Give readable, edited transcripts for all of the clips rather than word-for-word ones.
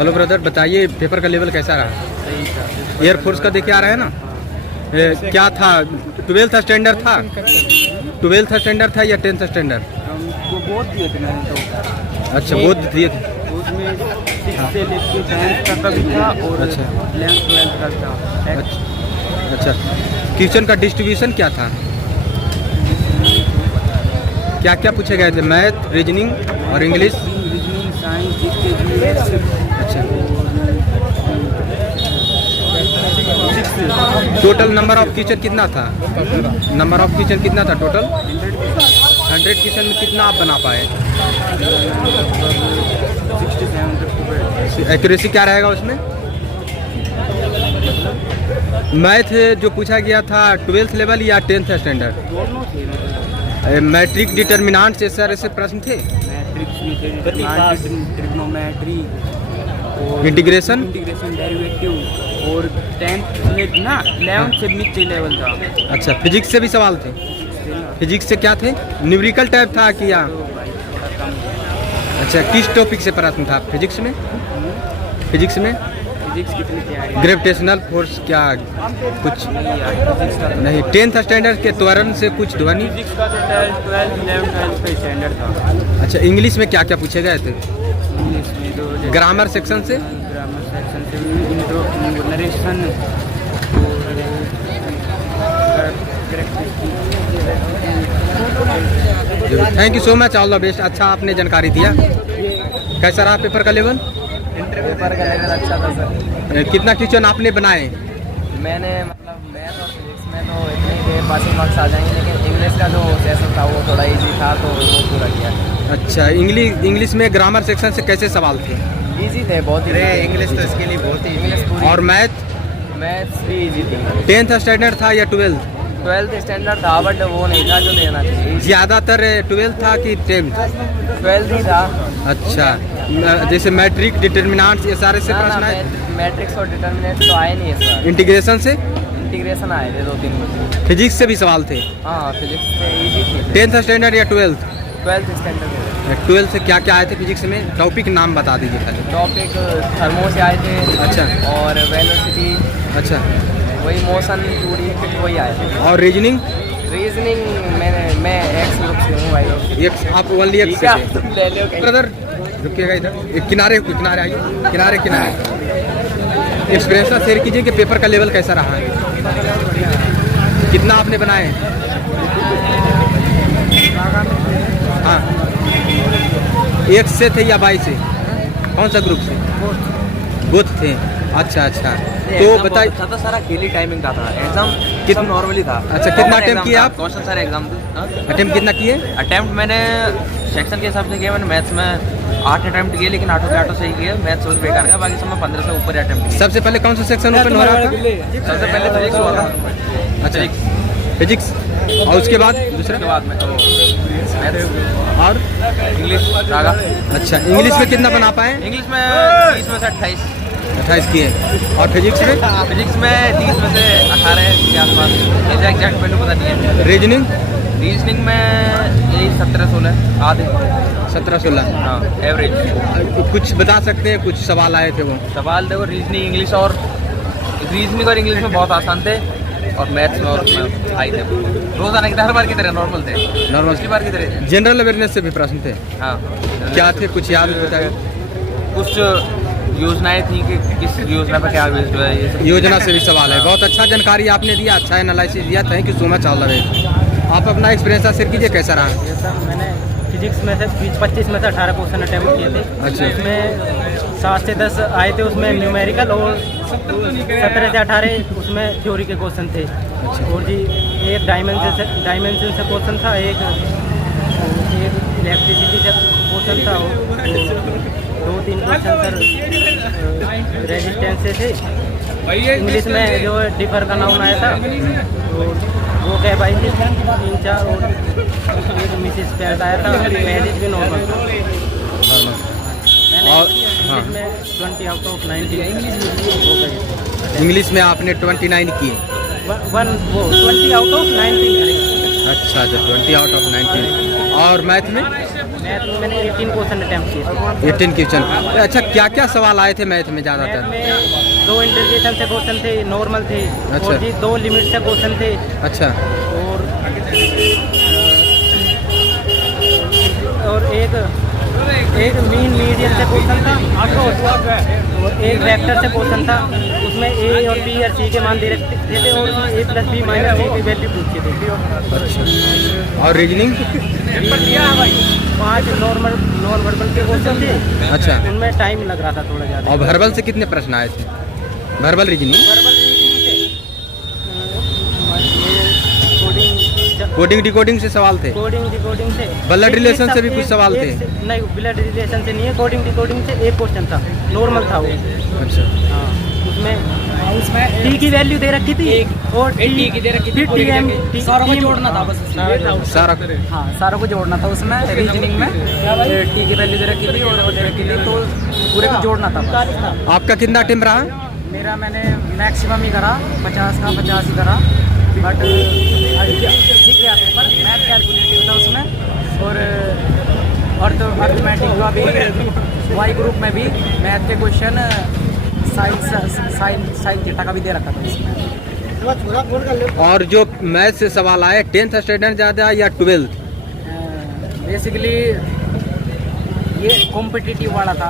Hello brother, बताइए paper का level कैसा रहा? सही था। एयरफोर्स का देखे आ रहा है ना? क्या था? 12th स्टैंडर्ड था? 12th स्टैंडर्ड था या 10th स्टैंडर्ड? वो बहुत दिए थे मैंने तो। अच्छा, बहुत दिए थे। उसमें 6 से लेकर 10th तक का भी था और अच्छा। 11th 12th का था। अच्छा, क्वेश्चन का डिस्ट्रीब्यूशन क्या था? क्या क्या पूछे गए थे? मैथ, रीजनिंग और इंग्लिश? Reasoning, science, GK. अच्छा, टोटल नंबर ऑफ क्वेश्चन कितना था? नंबर ऑफ क्वेश्चन कितना था टोटल? 100 क्वेश्चन में कितना आप बना पाए? 67। एक्यूरेसी क्या रहेगा उसमें? मैथ जो पूछा गया था 12th लेवल या 10th स्टैंडर्ड? दोनों थे। मैट्रिक डिटर्मिनेंट ऐसे प्रश्न थे? मैट्रिक्स भी थे, ट्रिग्नोमेट्री और इंटीग्रेशन डेरिवेटिव और 10th में ना 11th से नीचे लेवल था। अच्छा, फिजिक्स से भी सवाल थे? फिजिक्स से क्या थे? न्यूमेरिकल टाइप था कि या? अच्छा, किस टॉपिक से प्रश्न था फिजिक्स में? फिजिक्स कितनी तैयारी? ग्रेविटेशनल फोर्स क्या कुछ नहीं? 10th स्टैंडर्ड के त्वरण से कुछ ध्वनि? फिजिक्स का तो 12th 11th 12th का स्टैंडर्ड था। अच्छा, इंग्लिश में क्या क्या पूछे गए थे? इंग्लिश में तो ग्रामर सेक्शन से? ग्रामर सेक्शन से इंट्रो, नरेशन और thank you so much, all the best. अच्छा, आपने जानकारी दिया। कैसा रहा पेपर का लेवल? पेपर का लेवल अच्छा था सर। कितना क्वेश्चन आपने बनाए? मैंने मतलब मैथ और फिजिक्स में तो इतने ही पासिंग मार्क्स आ जाएंगे, लेकिन इंग्लिश का जो सेशन था वो थोड़ा इजी था तो वो पूरा किया। अच्छा, इंग्लिश में ग्रामर सेक्शन से कैसे सवाल थे? इजी थे, बहुत ही। इंग्लिश तो इसके लिए बहुत ही इंग्लिश पूरी। और मैथ? मैथ्स भी इजी थी। 10th स्टैंडर्ड था या 12th? 12th स्टैंडर्ड था बट वो नहीं था जो देना चाहिए। ज़्यादातर 12th था कि 10th? 12th ही था। अच्छा, जैसे मैट्रिक डिटर्मिनेंट्स ये सारे से प्रश्न आए? मैट्रिक्स और डिटर्मिनेंट तो आए नहीं है सर। इंटीग्रेशन से? इंटीग्रेशन आए थे 2-3 कुछ। फिजिक्स से भी सवाल थे? हाँ, फिजिक्स से इजी थी। 10th स्टैंडर्ड या 12th? 12th स्टैंडर्ड में 12th से क्या क्या आए थे फिजिक्स में? टॉपिक नाम बता दीजिए खाली। टॉपिक थर्मो से आए थे। अच्छा। और वेलोसिटी, अच्छा, वही मोशन, 2D वही आए थे। और रीजनिंग? रीजनिंग मैं एक्स ग्रुप से हूँ भाई। आप ओनली एक से थे? ले लो ब्रदर रुकिएगा इधर, एक किनारे आइए, किनारे। एक्सपीरियंस शेयर कीजिए कि पेपर का लेवल कैसा रहा है? कितना आपने बनाए? हाँ, 1 से थे या 22 से? कौन सा ग्रुप से? बोथ थे। अच्छा, तो बताइए। था तो सारा खेली टाइमिंग का था एग्जाम, कितना नॉर्मली था। अच्छा, कितना अटेम्प्ट किए आप? क्वेश्चन सारे एग्जाम अटेम्प्ट कितना किए? अटेम्प्ट मैंने सेक्शन के हिसाब से किया। मैंने मैथ्स में 8 अटेम्प्ट किए, लेकिन 8 के 8 सही किए। मैथ्स और बेकार गया, बाकी सब में 15 से ऊपर अटेम्प्ट किए। सबसे पहले कौन सा सेक्शन ओपन हो रहा था? सबसे पहले फिजिक्स हुआ था। अच्छा, फिजिक्स। और उसके बाद दूसरा? उसके बाद में तो मैथ्स और इंग्लिश रागा। अच्छा, इंग्लिश में कितना बना पाए? इंग्लिश में 30 में से 28। 28 किए। और फिजिक्स में? फिजिक्स में 30 में से 18 के आसपास। एग्जैक्ट वैल्यू पता नहीं है। रीजनिंग? रीजनिंग में यही 17-16 आधे। 17-16। हाँ, एवरेज। कुछ बता सकते हैं? कुछ सवाल आए थे वो? सवाल देखो, रीजनिंग इंग्लिश और इंग्लिश में बहुत आसान थे, और मैथ्स में और हाई थे। रोजाना की हर बार की तरह नॉर्मल थे। नॉर्मल उसकी बार की तरह। जनरल अवेयरनेस से भी प्रश्न थे? हाँ। क्या थे? कुछ याद बताए? कुछ योजनाएं थी कि किस योजना पर क्या बेस्ड है, ये सब योजना से भी सवाल है। बहुत अच्छा जानकारी आपने दिया, अच्छा एनालिसिस दिया। Thank you so much, all the best. आप अपना एक्सपीरियंस शेयर कीजिए, कैसा रहा? सर, मैंने फिजिक्स में से 25 में से 18 क्वेश्चन अटैम्प्ट किए थे। अच्छा। उसमें 7 से 10 आए थे उसमें न्यूमेरिकल, और 17 से 18 उसमें थ्योरी के क्वेश्चन थे। और जी एक डायमेंशन से क्वेश्चन था, एक इलेक्ट्रिसिटी से क्वेश्चन था, और 2-3 क्वेश्चन सर रेजिस्टेंस से थे। इंग्लिश में जो डिफर का नाउन आया था वो कह पाई थी 3-4, और एक मिसिस पेल्ट आया था। मैरिज भी नॉर्मल था। मैंने और इंग्लिश में 20 आउट ऑफ 19 हो गई। इंग्लिश में आपने 29 किए? 20 आउट ऑफ 19। अच्छा, 20 आउट ऑफ 19। और मैथ में? मैथ मैथ में मैंने 18 क्वेश्चन अटेम्प्ट किए। 18 क्वेश्चन। अच्छा, क्या क्या सवाल आए थे मैथ में मैथ ज़्यादातर? में 2 इंटीग्रेशन से क्वेश्चन थे, नॉर्मल थे, अच्छा। और जी 2 लिमिट से क्वेश्चन थे, अच्छा, और एक मीन मीडियन से क्वेश्चन था, और एक वेक्टर से क्वेश्चन था। उसमें ए और बी और सी के मान दे रखे थे, और उसमें ए प्लस बी माइनस सी की वैल्यू पूछी थी। अच्छा। और रीजनिंग? 5 नॉन वर्बल के क्वेश्चन थे। अच्छा। उनमें टाइम लग रहा था थोड़ा ज़्यादा। और वर्बल से कितने प्रश्न आए थे? Verbal reasoning? वर्बल रीजनिंग से कोडिंग डिकोडिंग से सवाल थे? कोडिंग डिकोडिंग से, ब्लड रिलेशन से भी कुछ सवाल थे? नहीं, ब्लड रिलेशन से नहीं है। कोडिंग डिकोडिंग से एक क्वेश्चन था, नॉर्मल था वो। अच्छा। हाँ, उसमें टी की वैल्यू दे रखी थी, और टी की दे रखी थी, सारों को जोड़ना था बस। सारा? हाँ, सारों को जोड़ना था उसमें। रीजनिंग में टी की वैल्यू दे रखी थी और वो दे रखी थी, तो पूरे को जोड़ना था बस। आपका कितना टाइम रहा? मेरा मैंने मैक्सिमम ही करा, 50 का 50 ही करा, बट ठीक गया पेपर। मैथ कैलकुलेटिव था उसमें, और तो अर्थमेटिक का भी, वाई ग्रुप में भी मैथ के क्वेश्चन साइन थीटा का भी दे रखा था इसमें। और जो मैथ से सवाल आए 10th स्टैंडर्ड ज़्यादा या 12th? बेसिकली ये कॉम्पिटिटिव वाला था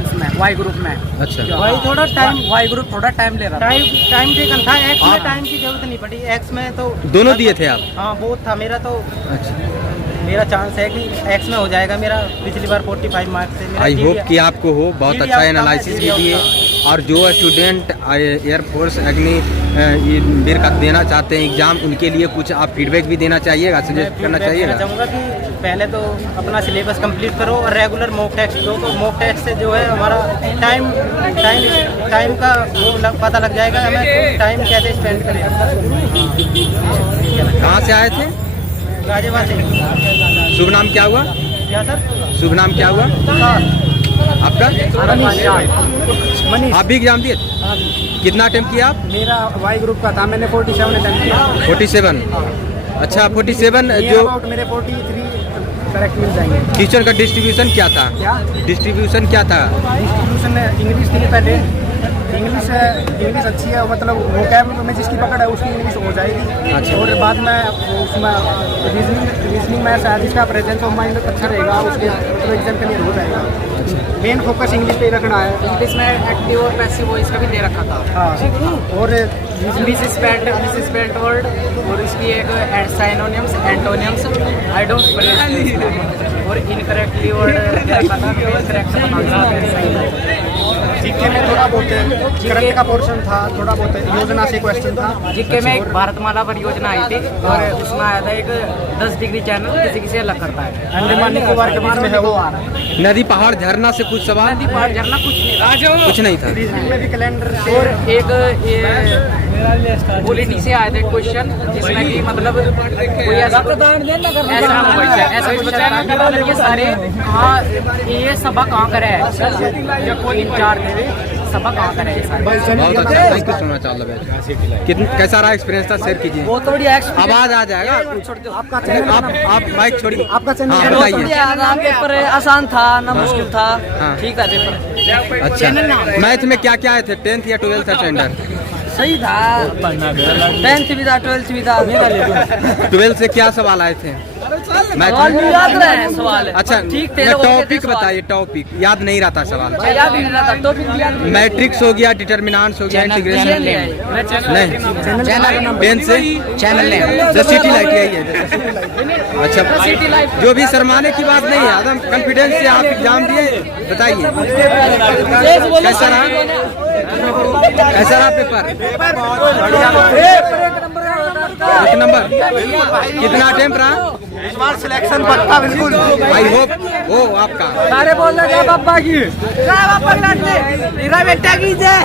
इसमें, वाई ग्रुप में। अच्छा। वाई ग्रुप थोड़ा टाइम ले रहा था। टाइम टेकन था। एक्स में टाइम की जरूरत नहीं पड़ी। एक्स में तो दोनों दिए थे आप? हाँ, बहुत था मेरा तो। अच्छा। मेरा चांस है कि एक्स में हो जाएगा मेरा। पिछली बार 45 मार्क्स से मेरा। आई होप कि आपको हो। बहुत अच्छा एनालिसिस भी दिए। और जो स्टूडेंट एयरफोर्स अग्नि वीर का देना चाहते हैं एग्जाम, उनके लिए कुछ आप फीडबैक भी देना चाहिएगा, सजेस्ट करना चाहिएगा? चाहूँगा कि पहले तो अपना सिलेबस कंप्लीट करो और रेगुलर मॉक टेस्ट दो। तो मॉक टेस्ट से जो है हमारा टाइम का वो पता लग जाएगा, हमें टाइम कैसे स्पेंड करें। कहाँ से आए थे? गाजियाबाद से। शुभ नाम क्या हुआ? क्या सर? शुभ नाम क्या हुआ आपका? मनीष। आप भी एग्जाम दिए? कितना अटेम्प्ट किया आप? मेरा वाई ग्रुप का था, मैंने 47 अटेम्प्ट किया। 47? अच्छा, 47 जो मेरे 43 करेक्ट मिल जाएंगे। क्वेश्चन का डिस्ट्रीब्यूशन क्या था? क्या डिस्ट्रीब्यूशन क्या था? डिस्ट्रीब्यूशन इंग्लिश थी पहले। इंग्लिश अच्छी है, मतलब वोकैब में जिसकी पकड़ है उसकी इंग्लिश हो जाएगी। अच्छा। और बाद में उसमें रीजनिंग में शायद जिसका प्रेजेंस ऑफ माइंड अच्छा रहेगा उसके मतलब एग्जाम क्लियर हो जाएगा। मेन फोकस इंग्लिश पे ही रखना है। इंग्लिश में एक्टिव और पैसिव वॉइस का भी दे रखा था। हाँ, और मिसस्पेल्ट वर्ड और इसकी एक synonyms antonyms I don't pronounce, और इनकरेक्टली वर्ड जीके में थोड़ा बहुत करंट का पोर्शन था, थोड़ा बहुत योजना से क्वेश्चन था। जीके में एक भारतमाला पर योजना आई थी, और उसमें आया था एक 10 डिग्री चैनल किसी किसी अलग करता है, अंडमान निकोबार के बीच में है वो आ रहा है। नदी पहाड़ झरना से कुछ सवाल? नदी पहाड़ झरना कुछ नहीं, कुछ नहीं था। रीजनिंग में भी कैलेंडर से, और एक पॉलिटी से आए थे क्वेश्चन, जिसमें कि मतलब कोई ऐसा क्वेश्चन ये सारे कहाँ, ये सबक कहाँ करे है, कोई 4 थे सबक कहाँ करे है सारे। बहुत अच्छा, thank you so much. All the best. कितना कैसा रहा एक्सपीरियंस था, शेयर कीजिए। बहुत बढ़िया आवाज आ जाएगा आपका आप माइक छोड़िए। आपका चैनल हाँ, बताइए। पेपर आसान था ना मुश्किल था? हाँ। ठीक था पेपर। अच्छा, मैथ में क्या क्या आए थे 10th या 12th स्टैंडर्ड? सही था, 10th भी था 12th भी था। 12th से क्या सवाल आए थे मैथ सवाल में? याद रहे सवाल। अच्छा, ठीक थे। टॉपिक बताइए। टॉपिक याद नहीं रहता सवाल? याद नहीं रहता टॉपिक भी याद नहीं। मैट्रिक्स हो गया, डिटर्मिनेंट्स हो गया, इंटीग्रेशन नहीं। पेन से चैनल जो सिटी लाइट यही है। अच्छा, जो भी शर्माने की बात नहीं है, एकदम कॉन्फिडेंस से आप एग्जाम दिए। बताइए कैसा रहा? कैसा रहा पेपर? एक नंबर। कितना अटेम्प्ट रहा? इस बार सिलेक्शन पक्का बिल्कुल। आई होप हो आपका। सारे बोल रहे पापा की मेरा बेटा की जय।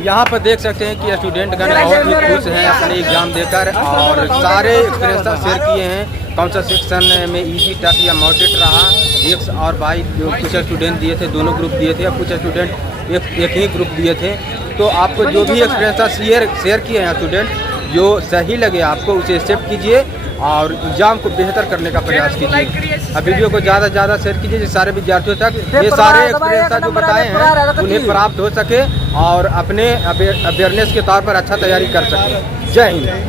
यहाँ पर देख सकते हैं कि स्टूडेंटगण बहुत ही खुश हैं अपने एग्जाम देकर, और सारे एक्सपीरियंस शेयर किए हैं। कौन सा सेक्शन में इजी टफ या मॉडरेट रहा। एक्स और वाई जो कुछ स्टूडेंट दिए थे, दोनों ग्रुप दिए थे, और कुछ स्टूडेंट एक ही ग्रुप दिए थे। तो आपको जो भी एक्सपीरियंस शेयर किए हैं स्टूडेंट, जो सही लगे आपको उसे एक्सेप्ट कीजिए और एग्जाम को बेहतर करने का प्रयास कीजिए। अब वीडियो को ज़्यादा से ज़्यादा शेयर कीजिए जिससे सारे विद्यार्थियों तक ये सारे एक्सपीरियंस जो बताए हैं उन्हें प्राप्त हो सके और अपने अवेयरनेस के तौर पर अच्छा तैयारी कर सके। जय हिंद।